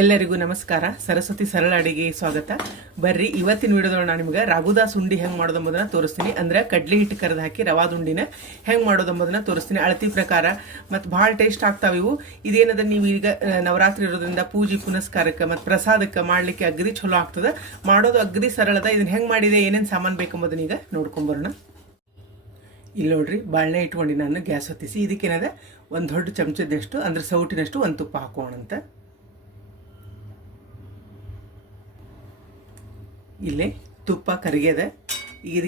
ಎಲ್ಲರಿಗೂ ನಮಸ್ಕಾರ. ಸರಸ್ವತಿ ಸರಳ ಅಡಿಗೆ ಸ್ವಾಗತ. ಬರ್ರಿ ಇವತ್ತಿನ ವಿಡಿಯೋದೊಳಗೆ ನಾನು ನಿಮಗೆ ರಾಗುದಾಸ್ ಉಂಡಿ ಹೆಂಗೆ ಮಾಡೋದಂಬುದನ್ನ ತೋರಿಸ್ತೀನಿ. ಅಂದ್ರೆ ಕಡ್ಲಿ ಹಿಟ್ಟು ಕರೆದು ಹಾಕಿ ರವಾದ ಉಂಡಿನ ಹೆಂಗೆ ಮಾಡೋದಂಬುದನ್ನ ತೋರಿಸ್ತೀನಿ. ಅಳತಿ ಪ್ರಕಾರ ಮತ್ತು ಭಾಳ ಟೇಸ್ಟ್ ಆಗ್ತಾವೆ ಇವು. ಇದೇನದ ನೀವು ಈಗ ನವರಾತ್ರಿ ಇರೋದ್ರಿಂದ ಪೂಜೆ ಪುನಸ್ಕಾರಕ್ಕೆ ಮತ್ತು ಪ್ರಸಾದಕ್ಕೆ ಮಾಡಲಿಕ್ಕೆ ಅಗ್ದಿ ಚಲೋ ಆಗ್ತದೆ. ಮಾಡೋದು ಅಗ್ದಿ ಸರಳದ. ಇದನ್ನ ಹೆಂಗೆ ಮಾಡಿದೆ, ಏನೇನು ಸಾಮಾನು ಬೇಕೆಂಬುದನ್ನ ಈಗ ನೋಡ್ಕೊಂಬರೋಣ. ಇಲ್ಲಿ ನೋಡ್ರಿ, ಬಾಳ್ನೆ ಇಟ್ಕೊಂಡು ನಾನು ಗ್ಯಾಸ್ ಹೊತ್ತಿಸಿ ಇದಕ್ಕೇನದ ಒಂದು ದೊಡ್ಡ ಚಮಚದಷ್ಟು ಅಂದ್ರೆ ಸೌಟಿನಷ್ಟು ಒಂದು ತುಪ್ಪ ಹಾಕೋಣಂತ. ಇಲ್ಲೇ ತುಪ್ಪ ಕರಿಗ್ಯದ. ಈಗ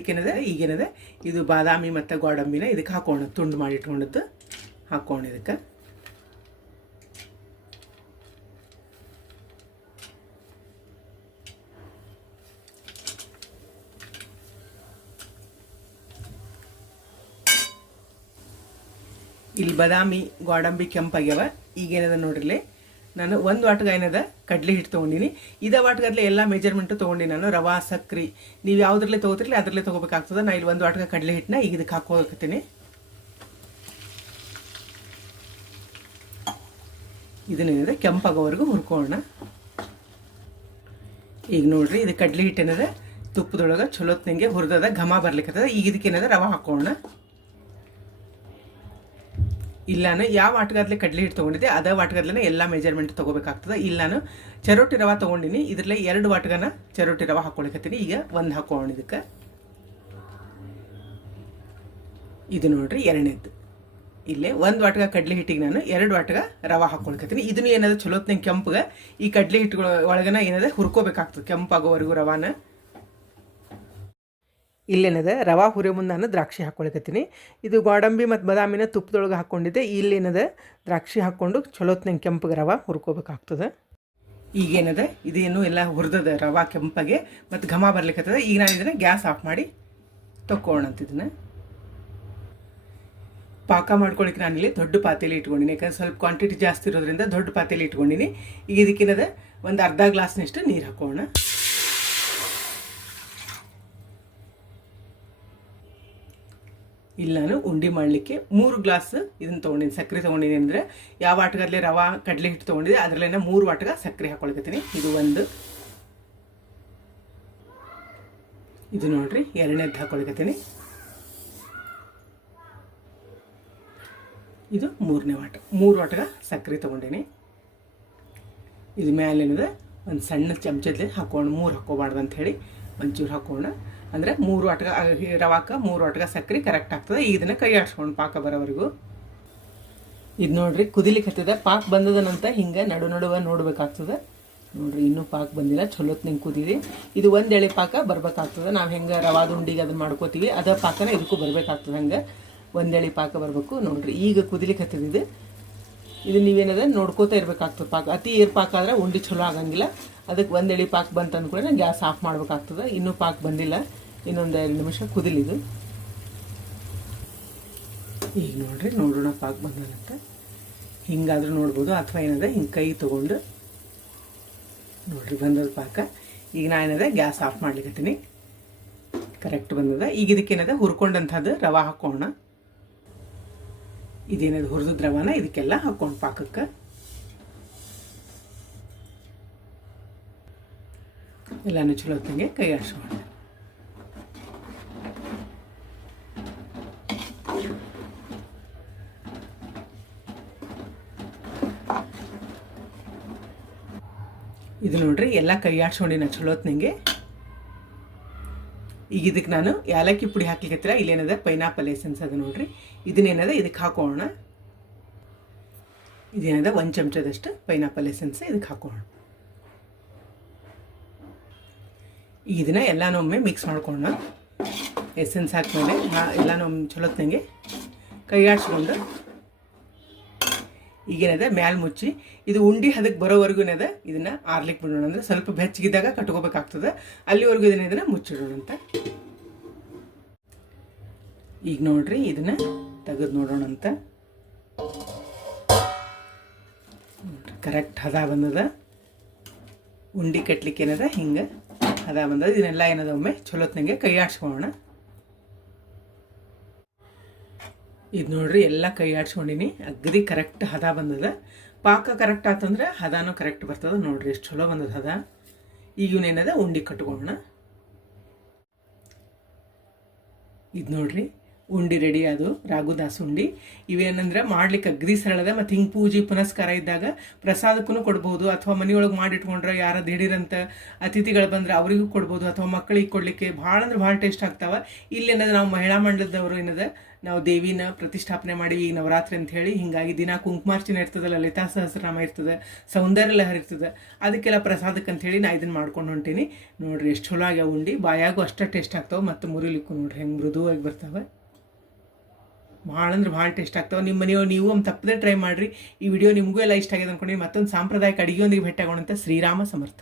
ಈಗೇನದ ಇದು ಬಾದಾಮಿ ಮತ್ತು ಗೋಡಂಬಿನ ಇದಕ್ಕೆ ಹಾಕೋಣ. ತುಂಡು ಮಾಡಿ ಇಟ್ಕೊಂಡದ್ದು ಹಾಕೋಣ. ಇದಕ್ಕೆ ಇಲ್ಲಿ ಬಾದಾಮಿ ಗೋಡಂಬಿ ಕೆಂಪಾಗ್ಯಾವ. ಈಗೇನದ ನೋಡ್ರಿಲೆ, ನಾನು ಒಂದು ವಾಟಗ ಏನದ ಕಡ್ಲಿ ಹಿಟ್ಟು ತೊಗೊಂಡಿನಿ. ಇದೇ ವಾಟಗದ್ಲೆ ಎಲ್ಲ ಮೆಜರ್ಮೆಂಟು ತೊಗೊಂಡು ನಾನು ರವಾ ಸಕ್ರೆ ನೀವು ಯಾವುದ್ರಲ್ಲೇ ತೊಗೋತಿರ್ಲಿ ಅದರಲ್ಲೇ ತೊಗೋಬೇಕಾಗ್ತದೆ. ನಾನು ಇಲ್ಲಿ ಒಂದು ವಾಟಗ ಕಡ್ಲಿ ಹಿಟ್ಟನ್ನ ಈಗ ಇದಕ್ಕೆ ಹಾಕೋಕತ್ತೀನಿ. ಇದನ್ನೇನದ ಕೆಂಪಾಗೋವರೆಗೂ ಹುರ್ಕೋಣ. ಈಗ ನೋಡ್ರಿ, ಇದು ಕಡ್ಲಿ ಹಿಟ್ಟೇನದ ತುಪ್ಪದೊಳಗೆ ಚಲೋತ್ನಂಗೆ ಹುರಿದದ ಘಮ ಬರ್ಲಿಕ್ಕದ. ಈಗ ಇದಕ್ಕೇನದ ರವಾ ಹಾಕೋಣ. ಇಲ್ಲ ನಾನು ಯಾವ ಆಟಗಾದ್ಲೆ ಕಡ್ಲಿ ಹಿಟ್ಟು ತೊಗೊಂಡಿದ್ದೆ ಅದೇ ವಾಟಗದ್ಲೇ ಎಲ್ಲ ಮೆಜರ್ಮೆಂಟ್ ತೊಗೋಬೇಕಾಗ್ತದೆ. ಇಲ್ಲಿ ನಾನು ಚರೋಟಿ ರವೆ ತೊಗೊಂಡಿನಿ. ಇದರಲ್ಲೇ 2 ವಾಟಗನ ಚರೋಟಿ ರವೆ ಹಾಕೊಳಕತ್ತೀನಿ. ಈಗ ಒಂದು ಹಾಕೋಣ. ಇದಕ್ಕೆ ಇದು ನೋಡ್ರಿ ಎರಡನೇದ್ದು. ಇಲ್ಲೇ 1 ವಾಟಗ ಕಡ್ಲಿ ಹಿಟ್ಟಿಗೆ ನಾನು 2 ವಾಟಗ ರವೆ ಹಾಕೊಳಕತ್ತೀನಿ. ಇದನ್ನು ಏನಾದ್ರು ಚಲೋತ್ನಂಗೆ ಕೆಂಪಗೆ ಈ ಕಡ್ಲಿ ಹಿಟ್ಟುಗಳ ಒಳಗನ ಏನಾದ್ರೆ ಹುರ್ಕೋಬೇಕಾಗ್ತದೆ ಕೆಂಪಾಗೋವರೆಗೂ ರವಾನ. ಇಲ್ಲೇನದ ರವಾ ಹುರಿ ಮುಂದೆ ನಾನು ದ್ರಾಕ್ಷಿ ಹಾಕ್ಕೊಳಕತ್ತೀನಿ. ಇದು ಗೋಡಂಬಿ ಮತ್ತು ಬಾದಾಮಿನ ತುಪ್ಪದೊಳಗೆ ಹಾಕ್ಕೊಂಡಿದ್ದೆ. ಇಲ್ಲೇನದ ದ್ರಾಕ್ಷಿ ಹಾಕ್ಕೊಂಡು ಚಲೋತ್ನಂಗೆ ಕೆಂಪಗೆ ರವಾ ಹುರ್ಕೋಬೇಕಾಗ್ತದೆ. ಈಗೇನದ ಇದೇನು ಎಲ್ಲ ಹುರಿದದ ರವಾ ಕೆಂಪಗೆ ಮತ್ತು ಘಮ ಬರ್ಲಿಕ್ಕತ್ತದ. ಈಗ ನಾನು ಇದನ್ನು ಗ್ಯಾಸ್ ಆಫ್ ಮಾಡಿ ತೊಕ್ಕೋಣಂತ. ಇದನ್ನು ಪಾಕ ಮಾಡ್ಕೊಳಕ್ಕೆ ನಾನು ಇಲ್ಲಿ ದೊಡ್ಡ ಪಾತ್ರೆಲಿ ಇಟ್ಕೊಂಡಿನಿ. ಯಾಕಂದ್ರೆ ಸ್ವಲ್ಪ ಕ್ವಾಂಟಿಟಿ ಜಾಸ್ತಿ ಇರೋದ್ರಿಂದ ದೊಡ್ಡ ಪಾತ್ರೆಲಿ ಇಟ್ಕೊಂಡಿನಿ. ಈಗ ಇದಕ್ಕೇನದ ಒಂದು ಅರ್ಧ ಗ್ಲಾಸ್ನಷ್ಟು ನೀರು ಹಾಕೋಣ. ಇಲ್ಲಿ ನಾನು ಉಂಡೆ ಮಾಡಲಿಕ್ಕೆ 3 ಗ್ಲಾಸ್ ಇದನ್ನು ತೊಗೊಂಡಿನಿ. ಸಕ್ಕರೆ ತೊಗೊಂಡಿನಿ. ಅಂದರೆ ಯಾವ ವಾಟಗಲ್ಲಿ ರವಾ ಕಡಲೆ ಹಿಟ್ಟು ತೊಗೊಂಡಿದೆ ಅದರಲ್ಲೇ 3 ವಾಟಗ ಸಕ್ಕರೆ ಹಾಕೊಳಕತ್ತೀನಿ. ಇದು ಒಂದು, ಇದು ನೋಡ್ರಿ ಎರಡನೇದ್ದು ಹಾಕೊಳಕತ್ತೀನಿ. ಇದು 3ನೇ ವಾಟ. 3 ವಾಟಗ ಸಕ್ಕರೆ ತೊಗೊಂಡಿನಿ. ಇದು ಮೇಲೇನದ ಒಂದು ಸಣ್ಣ ಚಮಚದಲ್ಲಿ ಹಾಕೋಣ. 3 ಹಾಕೋಬಾರ್ದು ಅಂಥೇಳಿ ಒಂಚೂರು ಹಾಕೋಣ. ಅಂದರೆ 3 ವಾಟಗ ರವಾಕ್ಕೆ 3 ವಾಟಗ ಸಕ್ಕರೆ ಕರೆಕ್ಟ್ ಆಗ್ತದೆ. ಈಗ ಇದನ್ನು ಕೈ ಆಡಿಸ್ಕೊಂಡು ಪಾಕ ಬರೋವರೆಗೂ. ಇದು ನೋಡ್ರಿ ಕುದಿಲಿಕ್ಕೆ ಹತ್ತಿದೆ. ಪಾಕ ಬಂದದನಂತ ಹಿಂಗೆ ನಡುವೆ ನೋಡ್ಬೇಕಾಗ್ತದೆ. ನೋಡ್ರಿ ಇನ್ನೂ ಪಾಕ ಬಂದಿಲ್ಲ, ಚಲೋತ್ನಂಗೆ ಕುದಿದೆ. ಇದು 1 ಎಳೆ ಪಾಕ ಬರ್ಬೇಕಾಗ್ತದೆ. ನಾವು ಹೆಂಗೆ ರವಾದ ಉಂಡಿಗೆ ಅದನ್ನು ಮಾಡ್ಕೋತೀವಿ ಅದೇ ಪಾಕನ ಇದಕ್ಕೂ ಬರಬೇಕಾಗ್ತದೆ. ಹಂಗೆ 1 ಎಳೆ ಪಾಕ ಬರಬೇಕು. ನೋಡ್ರಿ ಈಗ ಕುದಿಲಿಕ್ಕೆ ಹತ್ತಿದೆ. ಇದು ನೀವೇನದ ನೋಡ್ಕೋತಾ ಇರಬೇಕಾಗ್ತದೆ. ಪಾಕ ಅತಿ ಏರ್ ಪಾಕ ಆದರೆ ಉಂಡಿ ಚಲೋ ಆಗಂಗಿಲ್ಲ. ಅದಕ್ಕೆ 1 ಎಳೆ ಪಾಕ ಬಂತು ಅಂದ್ಕೂಡ ಗ್ಯಾಸ್ ಆಫ್ ಮಾಡ್ಬೇಕಾಗ್ತದೆ. ಇನ್ನೂ ಪಾಕ ಬಂದಿಲ್ಲ, ಇನ್ನೊಂದು 2 ನಿಮಿಷ ಕುದಿಲಿದು. ಈಗ ನೋಡ್ರಿ ನೋಡೋಣ ಪಾಕ ಬಂದಂತ. ಹಿಂಗಾದ್ರೂ ನೋಡ್ಬೋದು, ಅಥವಾ ಏನದ ಹಿಂಗೆ ಕೈ ತೊಗೊಂಡು ನೋಡ್ರಿ ಬಂದದ ಪಾಕ. ಈಗ ನಾ ಏನದ ಗ್ಯಾಸ್ ಆಫ್ ಮಾಡ್ಲಿಕ್ಕತ್ತೀನಿ. ಕರೆಕ್ಟ್ ಬಂದದ. ಈಗ ಇದಕ್ಕೇನದ ಹುರ್ಕೊಂಡಂಥದ್ದು ರವಾ ಹಾಕೋಣ. ಇದೇನದು ಹುರಿದ ರವಾನ ಇದಕ್ಕೆಲ್ಲ ಹಾಕೊಂಡು ಪಾಕಕ್ಕೆ ಎಲ್ಲಾನು ಚಲೋ ಹೊತ್ತಿಗೆ ಕೈ ಆಡಿಸ್ಕೊಂಡು. ಇದು ನೋಡ್ರಿ ಎಲ್ಲ ಕೈ ಆಡ್ಸ್ಕೊಂಡಿನ ಚಲೋ ಹೊತ್ತಿನಂಗೆ. ಈಗ ಇದಕ್ಕೆ ನಾನು ಏಲಕ್ಕಿ ಪುಡಿ ಹಾಕ್ಲಿಕ್ಕತ್ತಿರ. ಇಲ್ಲೇನದ ಪೈನಾಪಲ್ ಎಸೆನ್ಸ್ ಅದು ನೋಡ್ರಿ. ಇದನ್ನೇನದ ಇದಕ್ಕೆ ಹಾಕೋಣ. ಇದೇನದ 1 ಚಮಚದಷ್ಟು ಪೈನಾಪಲ್ ಎಸೆನ್ಸ್ ಇದಕ್ಕೆ ಹಾಕೋಣ. ಇದನ್ನ ಎಲ್ಲನೊಮ್ಮೆ ಮಿಕ್ಸ್ ಮಾಡ್ಕೊಳ್ಳೋಣ. ಎಸೆನ್ಸ್ ಹಾಕ್ಮೇಲೆ ಎಲ್ಲನೊಮ್ಮೆ ಚಲೋತ್ನಂಗೆ ಕೈ ಆಡಿಸ್ಕೊಂಡು ಈಗೇನದ ಮ್ಯಾಲೆ ಮುಚ್ಚಿ ಇದು ಉಂಡಿ ಹದಕ್ಕೆ ಬರೋವರೆಗೂ ಇದನ್ನು ಆರ್ಲಿಕ್ಕೆ ಬಿಡೋಣ. ಅಂದರೆ ಸ್ವಲ್ಪ ಬೆಚ್ಚಗಿದ್ದಾಗ ಕಟ್ಕೋಬೇಕಾಗ್ತದೆ. ಅಲ್ಲಿವರೆಗೂ ಇದನ್ನ ಮುಚ್ಚಿಡೋಣ ಅಂತ. ಈಗ ನೋಡ್ರಿ ಇದನ್ನ ತೆಗೆದು ನೋಡೋಣ ಅಂತ. ಕರೆಕ್ಟ್ ಹದ ಬಂದದ. ಉಂಡೆ ಕಟ್ಲಿಕ್ಕೆ ಏನದ ಹಿಂಗೆ ಹದ ಬಂದದ. ಇದನ್ನೆಲ್ಲ ಏನದ ಒಮ್ಮೆ ಚಲೋತ್ನಂಗೆ ಕೈ ಆಡ್ಸ್ಕೊಳ್ಳೋಣ. ಇದು ನೋಡ್ರಿ ಎಲ್ಲ ಕೈ ಆಡ್ಸ್ಕೊಂಡಿನಿ. ಅಗದಿ ಕರೆಕ್ಟ್ ಹದ ಬಂದದ. ಪಾಕ ಕರೆಕ್ಟ್ ಆತಂದ್ರೆ ಹದಾನು ಕರೆಕ್ಟ್ ಬರ್ತದ. ನೋಡ್ರಿ ಎಷ್ಟು ಚಲೋ ಬಂದದ ಹದ. ಈಗ ಇವನೇನದ ಉಂಡೆ ಕಟ್ಕೊಳ್ಳೋಣ. ಇದು ನೋಡ್ರಿ ಉಂಡೆ ರೆಡಿ ಅದು ರಾಗುದಾಸ್ ಉಂಡೆ. ಇವೇನಂದ್ರೆ ಮಾಡ್ಲಿಕ್ಕೆ ಅಗ್ದಿ ಸರಳದ. ಮತ್ತು ಹಿಂಗೆ ಪೂಜೆ ಪುನಸ್ಕಾರ ಇದ್ದಾಗ ಪ್ರಸಾದಕ್ಕೂ ಕೊಡ್ಬೋದು, ಅಥವಾ ಮನೆಯೊಳಗೆ ಮಾಡಿಟ್ಕೊಂಡ್ರೆ ಯಾರ ದಿಢೀರಂತ ಅತಿಥಿಗಳು ಬಂದ್ರೆ ಅವರಿಗೂ ಕೊಡ್ಬೋದು, ಅಥವಾ ಮಕ್ಕಳಿಗೆ ಕೊಡ್ಲಿಕ್ಕೆ ಭಾಳ ಅಂದ್ರೆ ಭಾಳ ಟೇಸ್ಟ್ ಆಗ್ತಾವ. ಇಲ್ಲೇನದ ನಾವು ಮಹಿಳಾ ಮಂಡಲದವರು ಏನದ ನಾವು ದೇವಿನ ಪ್ರತಿಷ್ಠಾಪನೆ ಮಾಡಿ ಈಗ ನವರಾತ್ರಿ ಅಂತ ಹೇಳಿ ಹಿಂಗಾಗಿ ದಿನ ಕುಂಕುಮಾರ್ಚನೆ ಇರ್ತದೆ, ಲಲಿತಾ ಸಹಸ್ರನಾಮ ಇರ್ತದೆ, ಸೌಂದರ್ಯ ಲಹರಿ ಇರ್ತದೆ. ಅದಕ್ಕೆಲ್ಲ ಪ್ರಸಾದಕ್ಕೆ ಅಂತ ಹೇಳಿ ನಾ ಇದನ್ನು ಮಾಡ್ಕೊಂಡು ಹೊಂಟೀನಿ. ನೋಡ್ರಿ ಎಷ್ಟು ಚಲೋ ಆಗ್ಯಾವ ಉಂಡೆ. ಬಾಯಾಗೂ ಅಷ್ಟೇ ಟೇಸ್ಟ್ ಆಗ್ತಾವೆ ಮತ್ತು ಮುರಿಲಿಕ್ಕೂ ನೋಡ್ರಿ ಹೆಂಗೆ ಮೃದುವಾಗಿ ಬರ್ತಾವೆ. ಭಾಳ ಅಂದ್ರೆ ಭಾಳ ಟೇಸ್ಟ್ ಆಗ್ತಾವೆ. ನಿಮ್ಮ ಮನೆಯವ್ರು ನೀವು ತಪ್ಪದೆ ಟ್ರೈ ಮಾಡಿರಿ. ಈ ವಿಡಿಯೋ ನಿಮಗೂ ಎಲ್ಲ ಇಷ್ಟ ಆಗಿದೆ ಅಂದ್ಕೊಂಡು ಮತ್ತೊಂದು ಸಾಂಪ್ರದಾಯಿಕ ಅಡುಗೆಯೊಂದಿಗೆ ಭೇಟಿಯಾಗೋಣಂತ. ಶ್ರೀರಾಮ ಸಮರ್ಥ.